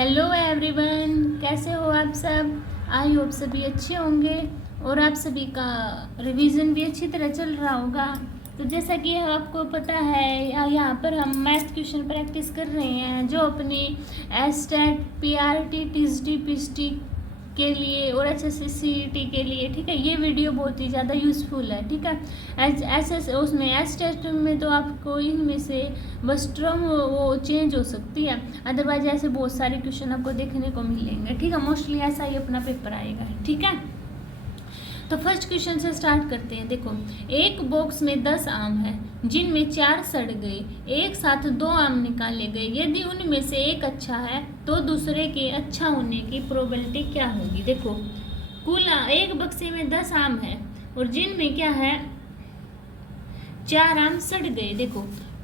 Hello everyone, कैसे हो आप सब। आई होप सभी अच्छे होंगे और आप सभी का रिवीजन भी अच्छी तरह चल रहा होगा। तो जैसा कि आपको पता है यहाँ पर हम मैथ क्वेश्चन प्रैक्टिस कर रहे हैं जो अपनी एस्टेट, पीआरटी, टीएसटी, पीएसटी के लिए और एचएससी सीईटी के लिए, ठीक है। ये वीडियो बहुत ही ज़्यादा यूज़फुल है, ठीक है। एस उसमें एस टेस्ट में तो आपको इनमें से बस टर्म वो चेंज हो सकती है, अदरवाइज ऐसे बहुत सारे क्वेश्चन आपको देखने को मिलेंगे, ठीक है। मोस्टली ऐसा ही अपना पेपर आएगा, ठीक है। तो फर्स्ट क्वेश्चन से स्टार्ट करते हैं। देखो, एक बॉक्स में 10 आम है जिनमें 4 सड़ गए, एक साथ 2 आम निकाले गए। यदि उनमें से एक अच्छा है तो दूसरे के अच्छा होने की प्रोबेबिलिटी क्या होगी। देखो, कुल एक बक्से में 10 आम है और जिनमें क्या है 4 आम सड़ गए। देखो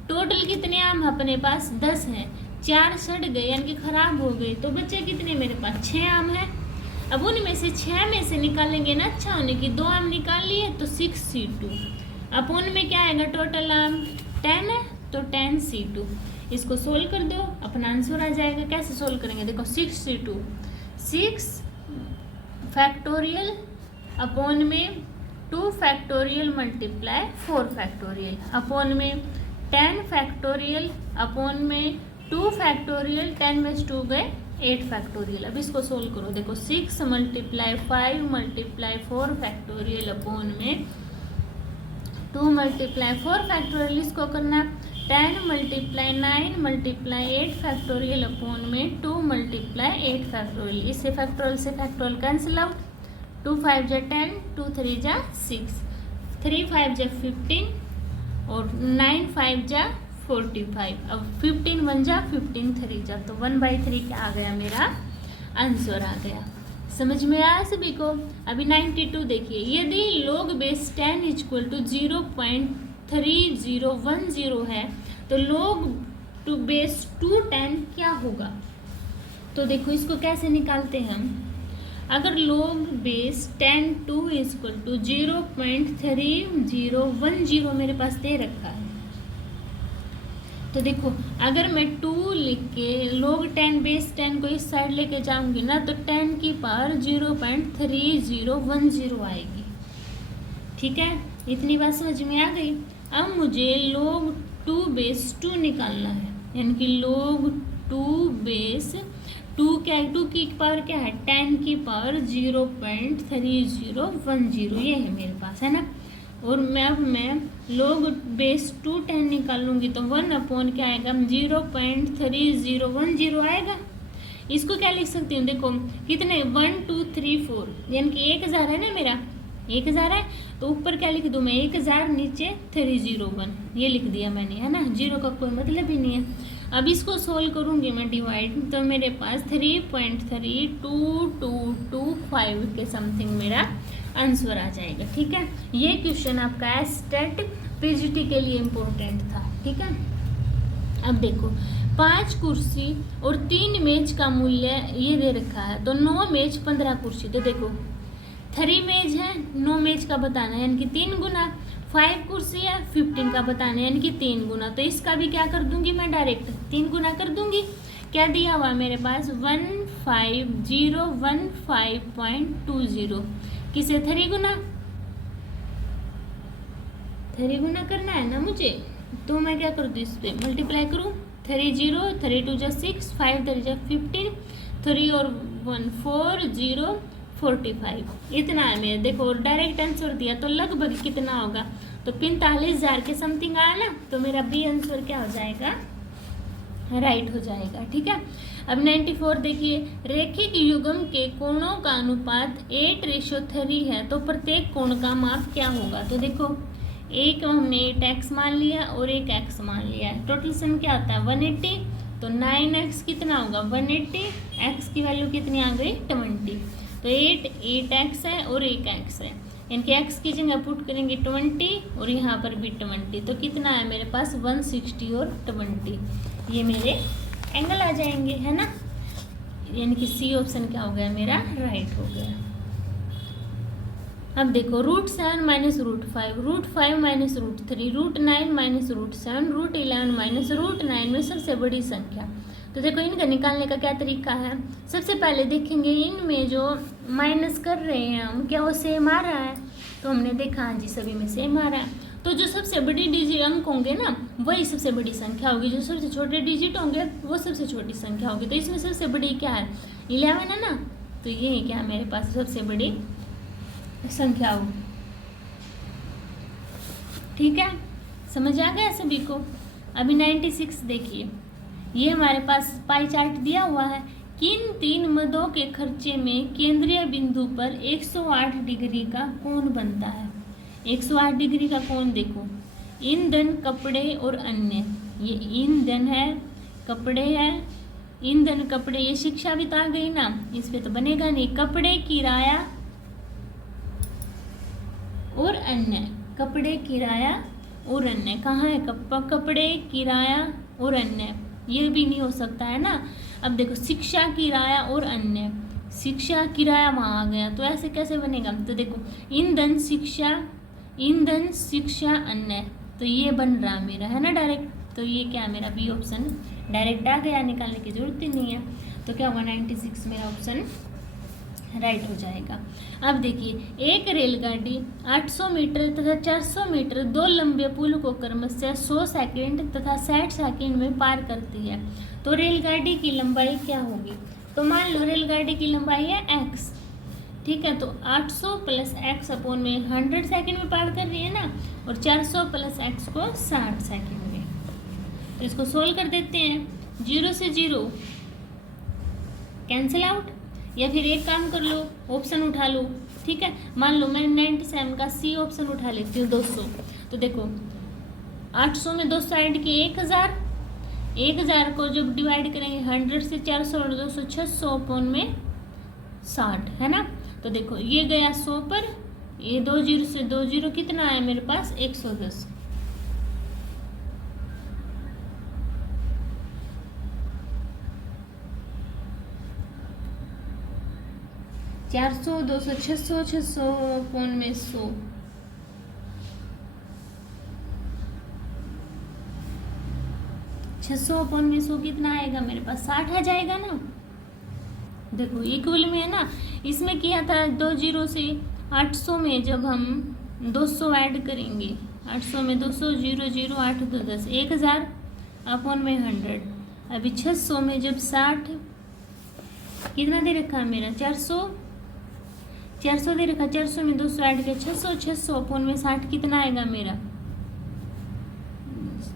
टोटल कितने आम अपने पास 10 हैं, 4 सड़ गए यानी कि खराब हो गए, तो बचे कितने मेरे पास 6 आम है। अब उनमें से 6 में से निकालेंगे ना अच्छा होने की, 2 आम निकाल लिए तो 6C2। अब उनमें क्या आएगा टोटल आम 10 है तो 10C2। इसको सोल्व कर दो, अपना आंसर आ जाएगा। कैसे सोल्व करेंगे, देखो 6C2 6 फैक्टोरियल अपॉन में 2 फैक्टोरियल मल्टीप्लाई 4 फैक्टोरियल अपॉन में 10 फैक्टोरियल अपॉन में 2 फैक्टोरियल, 10 में 2 गए 8 फैक्टोरियल। अब इसको सोल्व करो। देखो 6 मल्टीप्लाई 5 मल्टीप्लाई 4 फैक्टोरियल अपॉन में 2 मल्टीप्लाई 4 फैक्टोरियल। इसको करना 10 मल्टीप्लाई 9 मल्टीप्लाई 8 फैक्टोरियल अपॉन में 2 मल्टीप्लाई 8 फैक्टोरियल। इससे फैक्टोरियल से फैक्टोरियल कैंसिल आउट, 2 5 जा 10, 2 3 जा 6, 3 5 जा 15 और 9 5 जा 45। अब 15 1 जा 15 3 जा, तो 1/3 क्या आ गया, मेरा आंसर आ गया। समझ में आया सभी को। अभी 92 देखिए, यदि log बेस 10 इक्वल टू 0.3010 है तो log टू बेस 210 क्या होगा। तो देखो इसको कैसे निकालते हैं हम। अगर log बेस 10 2 इक्वल टू 0.3010 मेरे पास दे रखा है, तो देखो अगर मैं 2 लिख के log 10 बेस 10 को इस साइड लेके जाऊंगी ना तो 10 की पावर 0.3010 आएगी, ठीक है। इतनी बात समझ में आ गई। अब मुझे log 2 बेस 2 निकालना है, यानी कि log 2 बेस 2 क्या है, 2 की पावर क्या है 10 की पावर 0.3010, ये है मेरे पास, है ना। और मैं log बेस 2 10 निकालूंगी तो 1 अपॉन क्या आएगा 0.3010 आएगा। इसको क्या लिख सकती हूँ, देखो कितने 1 2 3 4 यानी कि 1000 है ना, मेरा 1000 है तो ऊपर क्या लिख दूँ मैं 1000, नीचे 301, ये लिख दिया मैंने, है ना। जीरो का कोई मतलब ही नहीं है। अब इसको सोल्व करूँगी मैं डिवाइड, तो मेरे पास 3.3225 के समथिंग मेरा आंसर आ जाएगा, ठीक है। ये क्वेश्चन आपका एस्टेट पीजीटी के लिए इम्पोर्टेंट था, ठीक है। अब देखो 5 कुर्सी और 3 मेज का मूल्य ये दे रखा है, तो 9 मेज 15 कुर्सी, तो देखो 3 मेज है 9 मेज का बताना है यानी कि 3 गुना, 5 कुर्सी है 15 का बताना है यानी कि 3 गुना। तो इसका भी क्या कर दूंगी मैं, डायरेक्ट 3 गुना कर दूंगी। क्या दिया हुआ मेरे पास 15015.20, किसे 3 गुना करना है ना मुझे, तो मैं क्या कर दूँ इस पर मल्टीप्लाई करूँ, 3 0 3 2 जा 6, 5 3 जा 15, 3 और 1 4 0 45, इतना है मेरे। देखो डायरेक्ट आंसर दिया तो लगभग कितना होगा, तो 45,000 के समथिंग आया ना, तो मेरा बी आंसर क्या हो जाएगा, राइट हो जाएगा, ठीक है। अब 94 देखिए, रेखिक युग्म के कोणों का अनुपात 8:3 है तो प्रत्येक कोण का माप क्या होगा। तो देखो एक हमने 8x मान लिया और एक x मान लिया है, टोटल सम क्या आता है 180, तो 9x कितना होगा 180, x की वैल्यू कितनी आ गई 20, तो 8x है और एक x है, इनके x की जगह पुट करेंगे 20 और यहाँ पर भी 20, तो कितना है मेरे पास 160 और 20, ये मेरे एंगल आ जाएंगे, है ना। यानी कि सी ऑप्शन क्या हो गया मेरा, राइट हो गया। अब देखो √7 माइनस √5, √5 माइनस √3, √9 माइनस √7, √11 माइनस √9 में सबसे बड़ी संख्या। तो देखो इनका निकालने का क्या तरीका है। सबसे पहले देखेंगे इनमें जो माइनस कर रहे हैं हम, क्या वो सेम आ रहा है। तो हमने देखा हाँ जी सभी में सेम आ रहा है। तो जो सबसे बड़ी डिजिट अंक होंगे ना वही सबसे बड़ी संख्या होगी, जो सबसे छोटे डिजिट होंगे वो सबसे छोटी संख्या होगी। तो इसमें सबसे बड़ी क्या है 11 है ना, तो ये क्या है मेरे पास सबसे बड़ी संख्या हो। ठीक है, समझ आ गया सभी को। अभी 96 देखिए, ये हमारे पास पाई चार्ट दिया हुआ है। किन 3 मदों के खर्चे में केंद्रीय बिंदु पर 108 डिग्री का कोण बनता है। 108 डिग्री का कोण देखो, ईंधन, कपड़े और अन्य। ये ईंधन है, कपड़े है, ईंधन कपड़े, ये शिक्षा भी तो आ गई ना, इस पे तो बनेगा नहीं। कपड़े, किराया और अन्य, कपड़े, किराया और अन्य। कहाँ है कपड़े, किराया और अन्य, ये भी नहीं हो सकता है ना। अब देखो शिक्षा, किराया और अन्य, शिक्षा किराया वहाँ आ गया, तो ऐसे कैसे बनेगा। तो देखो ईंधन, शिक्षा, ईंधन, शिक्षा, अन्य, तो ये बन रहा मेरा है ना डायरेक्ट। तो ये क्या है मेरा बी ऑप्शन डायरेक्ट आ गया, निकालने की जरूरत ही नहीं है। तो क्या हुआ 96 मेरा ऑप्शन राइट हो जाएगा। अब देखिए एक रेलगाड़ी 800 मीटर तथा 400 मीटर 2 लंबे पुल को क्रमशः 100 सेकंड तथा 60 सेकंड में पार करती है। तो रेलगाड़ी की लंबाई क्या होगी। तो मान लो रेलगाड़ी की लंबाई है x, ठीक है। तो 800 प्लस x अपॉन में 100 सेकंड में पार कर रही है ना, और 400 प्लस x को 60 सेकंड में। तो इसको सोल्व कर देते हैं। 0 से 0 कैंसिल आउट, या फिर एक काम कर लो ऑप्शन उठा लो, ठीक है। मान लो मैं 97 का सी ऑप्शन उठा लेती हूँ 200। तो देखो 800 में 200 ऐड किए 1000, 1000 को जब डिवाइड करेंगे 100 से 400 और 200 600 अपॉन में 60 है ना। तो देखो ये गया 100 पर, ये 2 0 से 2 0 कितना आया मेरे पास 110। 400 200 600 600 अपॉन में 100, 600 अपॉन में 100 कितना आएगा मेरे पास 60 आ जाएगा ना। देखो इक्वल में है ना, इसमें किया था 2 0 से 800 में जब हम 200 ऐड करेंगे, 800 में 200 0 0 8 2 10 1000 अपॉन में 100। अभी 600 में जब 60 कितना दे रखा है मेरा 400 दे रखा, 400 में 200 ऐड किया 600, 600 अपॉन में 60 कितना आएगा मेरा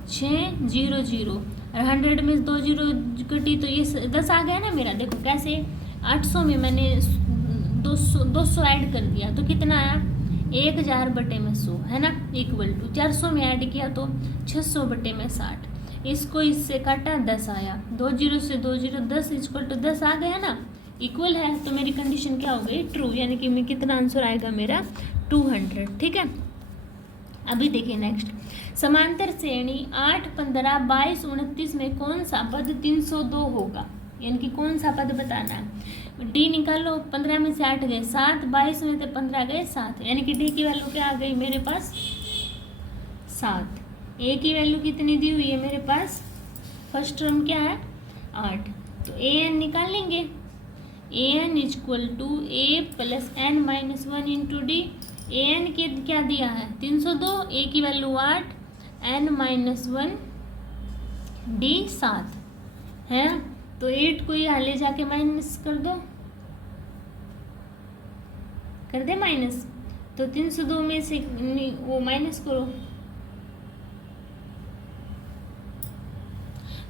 6 0 0, और 100 में 2 0 कटी तो ये 10 आ गया ना मेरा। देखो कैसे 800 में मैंने 200 ऐड कर दिया तो कितना आया 1000 बटे में 100 है ना, इक्वल टू 400 में ऐड किया तो 600 बटे में 60, इसको इससे काटा 10 आया, 2 0 से 2 0 10 इक्वल टू 10 आ गया ना, इक्वल है। तो मेरी कंडीशन क्या हो गई ट्रू, यानी कि मैं कितना आंसर आएगा मेरा 200, ठीक है। अभी देखिए नेक्स्ट, समांतर श्रेणी 8 15 22 29 में कौन सा पद 302 होगा, यानी कि कौन सा पद बताना है। डी निकालो, 15 में से 8 गए 7, 22 में से 15 गए 7, यानी कि डी की वैल्यू क्या आ गई मेरे पास 7। ए की वैल्यू कितनी दी हुई है मेरे पास, फर्स्ट टर्म क्या है 8, तो ए एन निकाल लेंगे। A N equal to A plus N minus 1 into D. A N के क्या दिया है 302, ए की वैल्यू 8, एन माइनस 1, डी 7 है। तो 8 को यहाँ ले जाके माइनस कर दो, कर दे माइनस, तो 302 में से वो माइनस करो,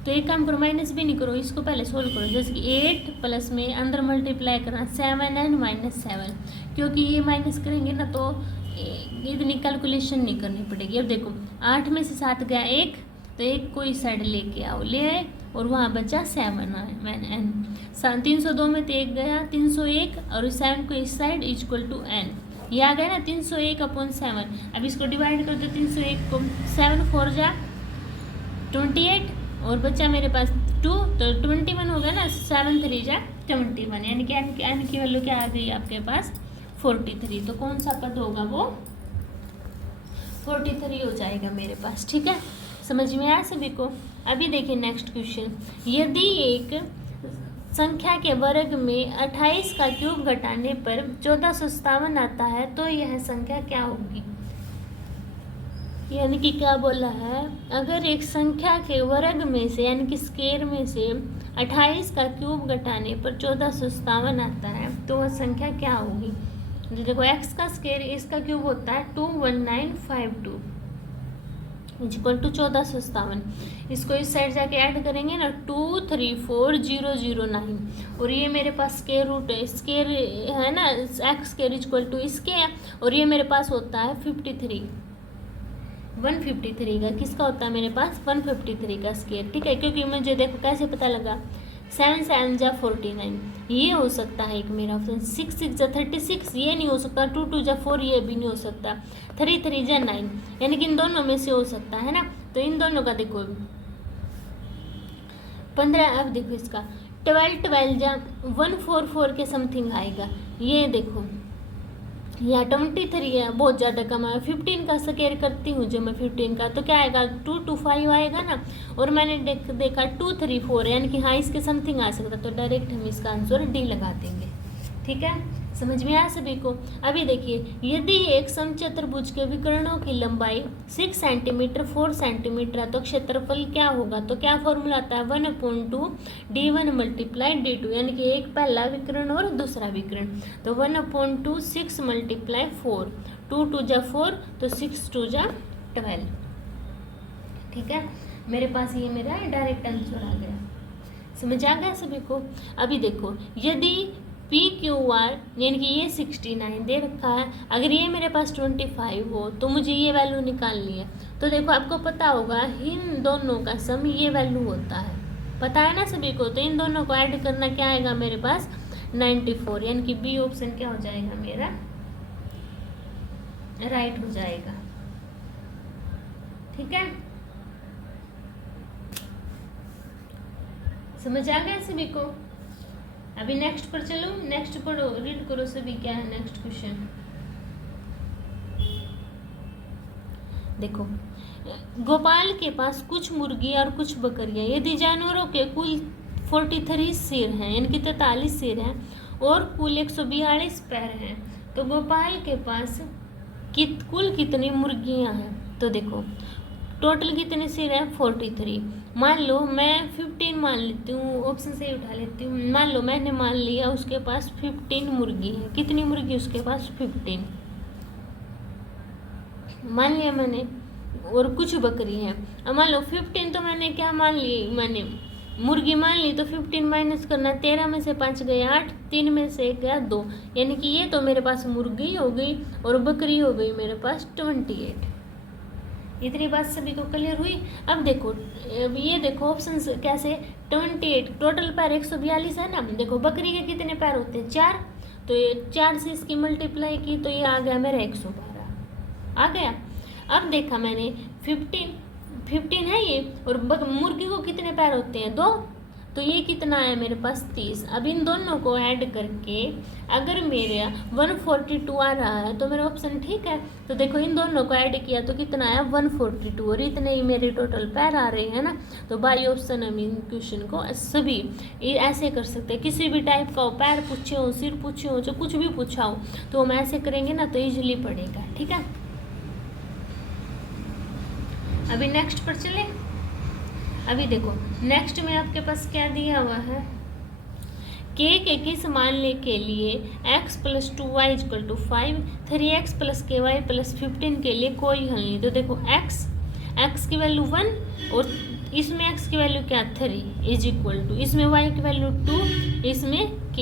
तो एक काम करो माइनस भी नहीं करो, इसको पहले सोल्व करो। जैसे कि 8 प्लस में अंदर मल्टीप्लाई करना 7n माइनस 7, क्योंकि ये माइनस करेंगे ना तो इतनी कैलकुलेशन नहीं करनी पड़ेगी। अब देखो 8 में से 7 गया 1, तो 1 को इस साइड लेके आओ, ले आए और वहाँ बचा 7n। 302 में तो 1 गया 301 और 7 को इस साइड इक्वल टू n, ये आ गया ना 301 अपॉन 7। अब इसको डिवाइड कर दो 301 को, 7 4 जा 28 और बच्चा मेरे पास 2, तो 21 हो गया ना, 7 3 जा 21, यानी कि एन की वैल्यू क्या आ गई आपके पास 43। तो कौन सा पद होगा वो 43 हो जाएगा मेरे पास। ठीक है, समझ में आया सभी को। अभी देखिए नेक्स्ट क्वेश्चन, यदि एक संख्या के वर्ग में 28 का क्यूब घटाने पर 1457 आता है तो यह संख्या क्या होगी। यानी कि क्या बोला है, अगर एक संख्या के वर्ग में से यानी कि स्क्वायर में से 28 का क्यूब घटाने पर 1457 आता है तो वह संख्या क्या होगी। देखो x का स्क्वायर इसका क्यूब होता है 21952 इक्वल टू 1457। इसको इस साइड जाके ऐड करेंगे ना 234009 और ये मेरे पास स्क्वायर रूट है, स्क्वायर है ना x स्क्वायर इक्वल टू इसके है और ये मेरे पास होता है 153 का। किसका होता है मेरे पास 153 का स्क्वायर। ठीक है, क्योंकि मुझे देखो कैसे पता लगा 7 7 जा 49 ये हो सकता है एक मेरा ऑप्शन। 6 6 जा 36 ये नहीं हो सकता। 2 2 जा 4 ये भी नहीं हो सकता। 3 3 जा 9 यानी कि इन दोनों में से हो सकता है ना। तो इन दोनों का देखो 15। अब देखो इसका 12 12 जा 144 के समथिंग आएगा। ये देखो यहाँ 23 है, बहुत ज़्यादा कम है। 15 का स्क्वायर करती हूँ जो मैं 15 का तो क्या आएगा 225 आएगा ना। और मैंने देखा 234 यानी कि हाँ इसके समथिंग आ सकता। तो डायरेक्ट हम इसका आंसर डी लगा देंगे। ठीक है, समझ में आया सभी को। अभी देखिए, यदि एक समचतुर्भुज के विकर्णों की लंबाई 6 सेंटीमीटर 4 सेंटीमीटर है तो क्षेत्रफल क्या होगा। तो क्या फॉर्मूला आता है 1/2 d1 × d2 यानी कि एक पहला विकर्ण और दूसरा विकर्ण। तो 1/2 6 × 4 2 2 जा 4 तो 6 2 जा 12। ठीक है, मेरे पास ये मेरा डायरेक्ट आंसर आ गया। समझ आ गया सभी को। अभी देखो, यदि PQR यानी कि ये 69 दे रखा है, अगर ये मेरे पास 25 हो तो मुझे ये वैल्यू निकालनी है। तो देखो आपको पता होगा इन दोनों का सम ये वैल्यू होता है, पता है ना सभी को। तो इन दोनों को ऐड करना क्या आएगा मेरे पास 94 यानी कि बी ऑप्शन क्या हो जाएगा मेरा राइट हो जाएगा। ठीक है, समझ आ गया सभी को। अभी नेक्स्ट पर चलो, नेक्स्ट पढ़ो, रीड करो सभी क्या है नेक्स्ट क्वेश्चन। देखो, गोपाल के पास कुछ मुर्गी और कुछ बकरियां, यदि जानवरों के कुल 43 सिर हैं यानी कि 43 सिर हैं और कुल 142 पैर हैं तो गोपाल के पास कुल कितनी मुर्गियां हैं। तो देखो टोटल कितने सिर हैं 43। मान लो मैं 15 मान लेती हूँ, ऑप्शन से ही उठा लेती हूँ। मान लो मैंने मान लिया उसके पास 15 मुर्गी है। कितनी मुर्गी उसके पास 15 मान लिया मैंने, और कुछ बकरी है। अब मान लो 15 तो मैंने क्या मान ली, मैंने मुर्गी मान ली। तो 15 माइनस करना, 13 में से 5 गए 8, 3 में से 1 गया 2 यानी कि ये तो मेरे पास मुर्गी हो गई और बकरी हो गई मेरे पास 28। इतनी बात सभी को क्लियर हुई। अब देखो ये देखो ऑप्शन कैसे 28 टोटल पैर 142 है ना। देखो बकरी के कितने पैर होते हैं 4, तो ये 4 से इसकी मल्टीप्लाई की तो ये आ गया मेरा 112 आ गया। अब देखा मैंने 15 है ये और मुर्गी को कितने पैर होते हैं 2, तो ये कितना है मेरे पास 30। अब इन दोनों को ऐड करके अगर मेरा 142 आ रहा है तो मेरा ऑप्शन ठीक है। तो देखो इन दोनों को ऐड किया तो कितना आया 142 और इतने ही मेरे टोटल पैर आ रहे हैं ना। तो बाई ऑप्शन हम इन क्वेश्चन को सभी ऐसे कर सकते हैं। किसी भी टाइप का हो, पैर पूछे हो, सिर पूछे हो, जो कुछ भी पूछा हो तो हम ऐसे करेंगे ना तो ईजिली पड़ेगा। ठीक है, अभी नेक्स्ट पर चले। अभी देखो नेक्स्ट में आपके पास क्या दिया हुआ है, के किस मानने के लिए x + 2y = 5 3x + ky + 15 के लिए कोई हल नहीं। तो देखो x की वैल्यू 1 और इसमें x की वैल्यू क्या 3 = इसमें y की वैल्यू 2 इसमें k,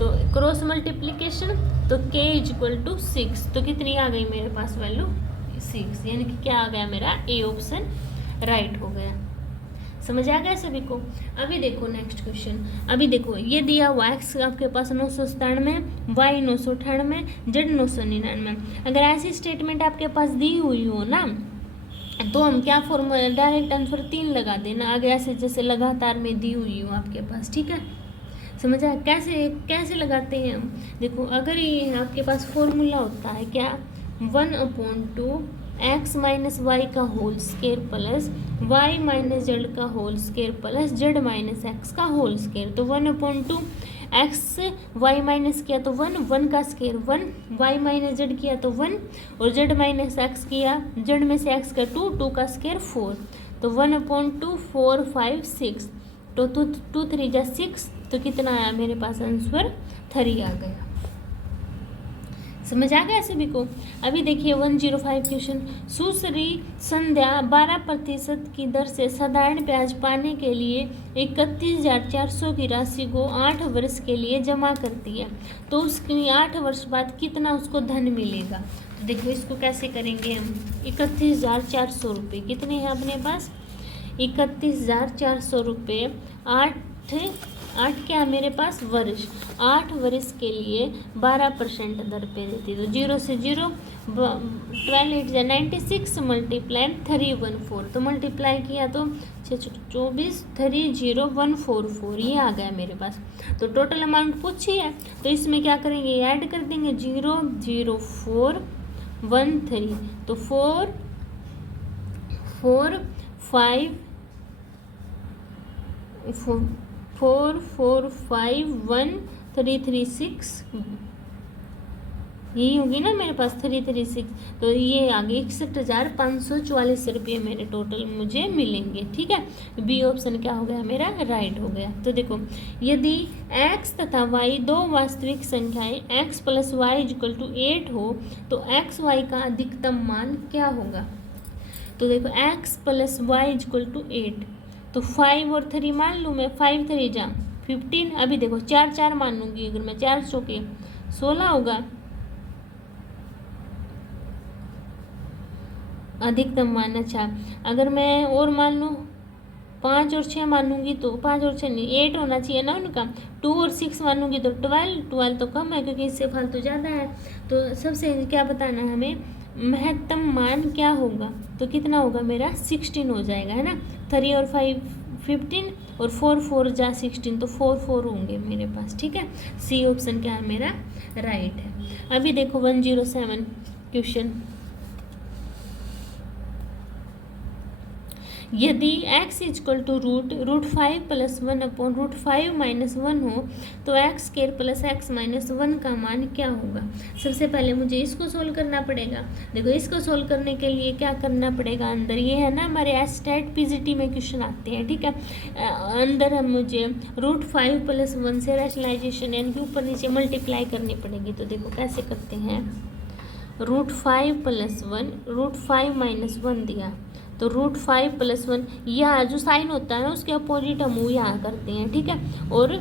तो क्रॉस मल्टीप्लिकेशन तो k = 6 तो कितनी आ गई मेरे पास वैल्यू 6 यानी कि क्या आ गया मेरा ए ऑप्शन राइट हो गया। समझ आ गया सभी को। अभी देखो नेक्स्ट क्वेश्चन। अभी देखो ये दिया हुआ x आपके पास 997, y 998, z 999। अगर ऐसी स्टेटमेंट आपके पास दी हुई हो ना तो हम क्या फॉर्मूला डायरेक्ट आंसर 3 लगा देना। आगे ऐसे जैसे लगातार में दी हुई हो आपके पास। ठीक है, समझ आया कैसे कैसे लगाते हैं हम? देखो अगर ये आपके पास फॉर्मूला होता है क्या, 1/2 एक्स माइनस वाई का whole square plus Y minus Z का whole square plus Z minus X का होल स्केयर। तो 1/2 एक्स वाई माइनस किया तो 1 का स्केयर 1, वाई माइनस जेड किया तो 1 और जेड माइनस एक्स किया, जेड में से एक्स का 2 का स्केयर 4। तो 1/2 4 5 6, तो 2 3 जा 6, तो कितना आया मेरे पास आंसर 3 आ गया। समझ आ गया सभी को? अभी देखिए 105 क्वेश्चन। सुश्री संध्या 12% की दर से साधारण ब्याज पाने के लिए 31,400 की राशि को 8 वर्ष के लिए जमा करती है, तो उसकी 8 वर्ष बाद कितना उसको धन मिलेगा? तो देखो इसको कैसे करेंगे हम। 31,400 रुपये कितने हैं अपने पास? 31,400 रुपये 8 क्या है मेरे पास वर्ष, 8 वर्ष के लिए 12% दर पे देती है। तो 0 से 0 12 8 96 मल्टीप्लाई 314, तो मल्टीप्लाई किया तो 6 24 30144 ये आ गया मेरे पास। तो टोटल अमाउंट पूछी है तो इसमें क्या करेंगे, ऐड कर देंगे 00413, तो 4 4 5 4 4 5 1 336 यही होगी ना मेरे पास 336। तो ये आगे 61,544 रुपये मेरे टोटल मुझे मिलेंगे। ठीक है, बी ऑप्शन क्या हो गया मेरा, राइट हो गया। तो देखो यदि x तथा y दो वास्तविक संख्याएं x plus y equal to 8 हो तो x y का अधिकतम मान क्या होगा? तो देखो x plus y equal to 8, तो 5 और 3 मान लूँ मैं, 5 3 जा 15। अभी देखो 4 4 मान लूँगी, अगर मैं 4 चौके 16 होगा अधिकतम मान। अच्छा अगर मैं और मान लूँ 5 और 6 मानूंगी तो 5 और 6 नहीं 8 होना चाहिए ना उनका। 2 और 6 मानूंगी तो 12 तो कम है क्योंकि इससे फालतू ज़्यादा है। तो सबसे क्या बताना है हमें, महत्तम मान क्या होगा? तो कितना होगा मेरा 16 हो जाएगा, है ना। 3 और 5 15 और 4 4 जा 16, तो 4 4 होंगे मेरे पास। ठीक है, सी ऑप्शन क्या है मेरा, राइट है। अभी देखो 107 क्वेश्चन। यदि x equal to root 5 plus 1 upon root 5 minus 1 हो तो x square plus x minus 1 का मान क्या होगा? सबसे पहले मुझे इसको सोल्व करना पड़ेगा। देखो इसको सोल्व करने के लिए क्या करना पड़ेगा, अंदर ये है ना हमारे एस्टेट पीजीटी में क्वेश्चन आते हैं। ठीक है, अंदर हम मुझे रूट 5 प्लस 1 से रैशनलाइजेशन यानी कि ऊपर नीचे मल्टीप्लाई करनी पड़ेगी। तो देखो कैसे करते हैं, रूट 5 प्लस 1 रूट 5 माइनस 1 दिया तो रूट 5 प्लस 1, यहाँ जो साइन होता है ना उसके अपोजिट हम वो यहाँ करते हैं। ठीक है, और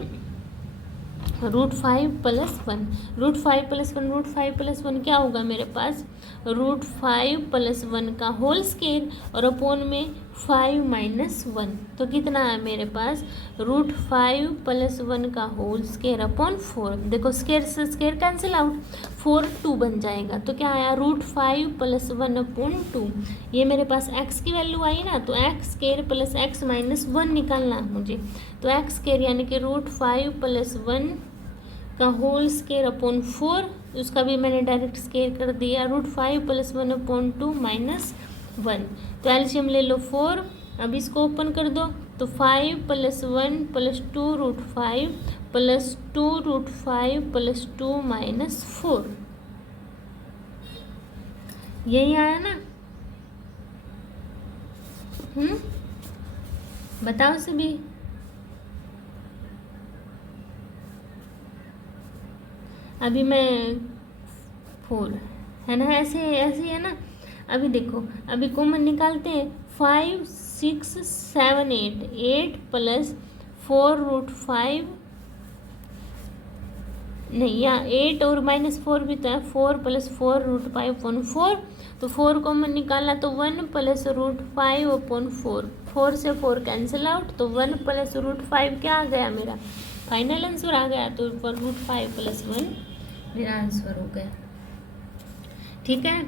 root 5 plus 1 root 5 plus 1 root 5 plus 1 क्या होगा मेरे पास, रूट 5 प्लस 1 का होल स्केयर और अपोन में 5 माइनस 1, तो कितना है मेरे पास रूट 5 प्लस 1 का होल स्केयर अपॉन 4। देखो स्केयर से स्केयर कैंसिल आउट, 4 2 बन जाएगा। तो क्या आया रूट 5 प्लस 1 अपॉन 2। ये मेरे पास x की वैल्यू आई ना, तो x square plus x minus 1 निकालना है मुझे। तो x स्केयर यानी कि रूट 5 प्लस 1 का होल स्केयर अपॉन 4, उसका भी मैंने डायरेक्ट स्केयर कर दिया। रूट 5 प्लस 1 अपॉन 2 माइनस 1, तो एलसीएम ले लो 4। अब इसको ओपन कर दो तो 5 plus 1 plus 2 root 5 plus 2 root 5 plus 2 minus 4, यही आया ना। बताओ सभी। अभी मैं 4 है ना, ऐसे है ना। अभी देखो अभी कॉमन निकालते हैं, 5 6 7 8 प्लस 4 रूट 5 नहीं, यहाँ 8 और माइनस 4 भी तो है, 4 प्लस 4 रूट 5 अपॉन 4, तो 4 कॉमन निकालना तो 1 प्लस रूट 5 अपॉन 4, 4 से 4 कैंसिल आउट, तो 1 प्लस रूट 5 क्या आ गया मेरा फाइनल आंसर आ गया। तो रूट 5 प्लस 1 मेरा आंसर हो गया। ठीक है।